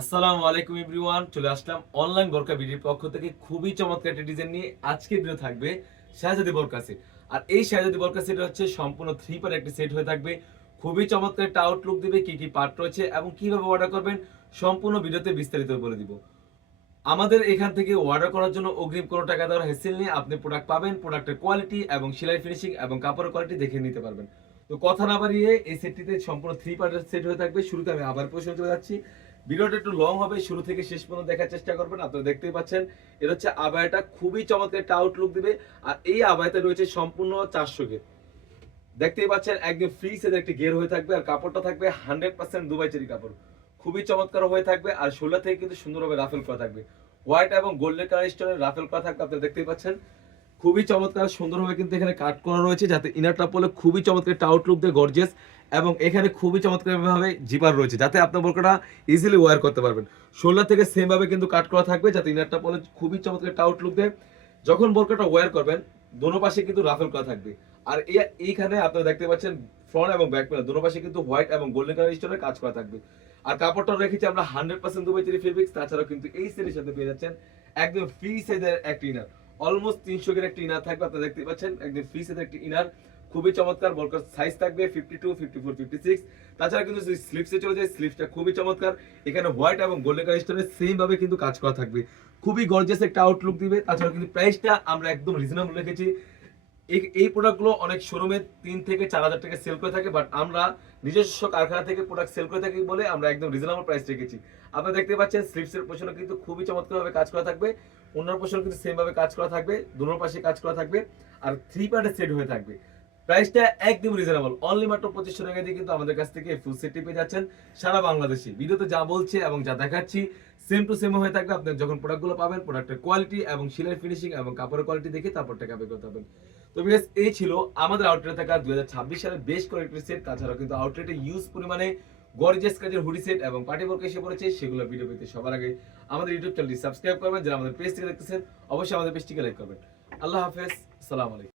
আসসালামু আলাইকুম এভরিওয়ান, চলে আসলাম অনলাইন বোরকা ভিডিওর পক্ষ থেকে খুবই চমৎকার একটা ডিজাইন নিয়ে। আজকে ভিডিও থাকবে শাহজাদি বোরকা সেট। আর এই শাহজাদি বোরকা সেট হচ্ছে সম্পূর্ণ 3 পার্ট একটি সেট হয়ে থাকবে। খুবই চমৎকার একটা আউটলুক দিবে, কি কি পার্ট রয়েছে এবং কিভাবে অর্ডার করবেন সম্পূর্ণ ভিডিওতে বিস্তারিত বলে দিব। আমাদের এখান থেকে অর্ডার করার জন্য অগ্রিম কোনো টাকা দেওয়ার হ্যাসেল নেই। আপনি প্রোডাক্ট পাবেন, প্রোডাক্টের কোয়ালিটি এবং সেলাই ফিনিশিং এবং কাপড়ের কোয়ালিটি দেখে নিতে পারবেন। তো কথা না বাড়িয়ে এই সেটটিতে সম্পূর্ণ 3 পার্টের সেট হয়ে থাকবে। শুরুতে আমি আবার প্রশ্ন চলে যাচ্ছি। ভিডিওটা একটু লং হবে, শুরু থেকে শেষ পর্যন্ত দেখার চেষ্টা করবেন। আপনারা দেখতেই পাচ্ছেন এটা হচ্ছে আবায়াটা, খুবই চমৎকার একটা আউটলুক দিবে। আর এই আবায়াতে রয়েছে সম্পূর্ণ 400 গের। দেখতেই পাচ্ছেন একদম ফ্রি সাইজের একটি গের হয়ে থাকবে। আর কাপড়টা থাকবে 100% দুবাই চেরি কাপড়, খুবই চমৎকার হয়ে থাকবে। আর শোলা থেকে কিন্তু সুন্দরভাবে রাফেল করা থাকবে, হোয়াইট এবং গোল্ডেন কালার স্টোনের রাফেল করা থাকবে। আপনারা দেখতেই পাচ্ছেন খুবই চমৎকার সুন্দরভাবে কিন্তু এখানে কাট করা রয়েছে, যাতে ইনারটা পরলে খুবই চমৎকার একটা আউটলুক দিয়ে গর্জিয়াস। এবং এখানে খুবই চমৎকারভাবে জিপার রয়েছে, যাতে আপনার বোরকাটা ইজিলি ওয়্যার করতে পারবেন। শোল্ডার থেকে সেম ভাবে কিন্তু কাট করা থাকবে, যাতে ইনারটা পরলে খুবই চমৎকার একটা আউটলুক দেয়। যখন বোরকাটা ওয়্যার করবেন দোনো পাশে কিন্তু রাফেল করা থাকবে। আর এইখানে আপনারা দেখতে পাচ্ছেন ফ্রন্ট এবং ব্যাক প্যানেল দোনো পাশে কিন্তু হোয়াইট এবং গোল্ডেন কালার স্টোনের কাজ করা থাকবে। আর কাপড়টা রেখেছি আমরা 100% দুবাই চেরি ফেব্রিক্স। তাছাড়াও কিন্তু এই সেটের সাথে পেয়ে যাচ্ছেন একদম ফ্রি সাইজের একটা ইনার, অলমোস্ট 300 এর একটা ইনার থাকবে। আপনারা দেখতে পাচ্ছেন একদম ফ্রি সাইজের একটা ইনার, খুবই চমৎকার। বোরকার সাইজ থাকবে 52, 54, 56। তাছাড়া কিন্তু যদি স্লিপসে চলে যায়, স্লিপসটা খুবই চমৎকার। এখানে হোয়াইট এবং গোল্ডেন কালার স্টোনের সেম ভাবে কিন্তু কাজ করা থাকবে, খুবই গর্জিয়াস একটা আউটলুক দিবে। তাছাড়া কিন্তু প্রাইসটা আমরা একদম রিজনেবল রেখেছি। এই প্রোডাক্টগুলো অনেক শোরুমে 3 থেকে 4,000 টাকা সেল করে থাকে, বাট আমরা নিজস্ব কারখানা থেকে প্রোডাক্ট সেল করে থাকি বলে আমরা একদম রিজনেবল প্রাইস রেখেছি। আপনারা দেখতে পাচ্ছেন স্লিপসের পোশনে কিন্তু খুবই চমৎকারভাবে কাজ করা থাকবে, অন্যান্য পোশনে কিন্তু সেম ভাবে কাজ করা থাকবে, দুটোর পাশে কাজ করা থাকবে। আর 3 পার্টের সেট হয়ে থাকবে। প্রাইসটা একদম রিজনেবল, অনলি মাত্র 2500 টাকা দিয়ে কিন্তু আমাদের কাছ থেকে ফুল সেটটি পেয়ে যাচ্ছেন সারা বাংলাদেশে। ভিডিওতে যা বলছে এবং যা দেখাচ্ছি সেম টু সেম হয়ে থাকবে। আপনি যখন প্রোডাক্টগুলো পাবেন, প্রোডাক্টের কোয়ালিটি এবং সেলাই ফিনিশিং এবং কাপড়ের কোয়ালিটি দেখে তারপর টাকা পে করতে হবে। তো বিকজ এই ছিল আমাদের আউটলেটে থাকা 2026 সালের বেশ কয়েকটি সেট। তাছাড়াও কিন্তু আউটলেটে ইউজ পরিমাণে গর্জিয়াস কাজের হুডি সেট এবং পার্টি বোরকা এসে পড়েছে। সেগুলো ভিডিও পেতে সবার আগে আমাদের ইউটিউব চ্যানেলটি সাবস্ক্রাইব করবেন। যারা আমাদের পেজ থেকে দেখতেছেন অবশ্যই আমাদের পেজটিকে লাইক করবেন। আল্লাহ হাফেজ, আসসালামু আলাইকুম।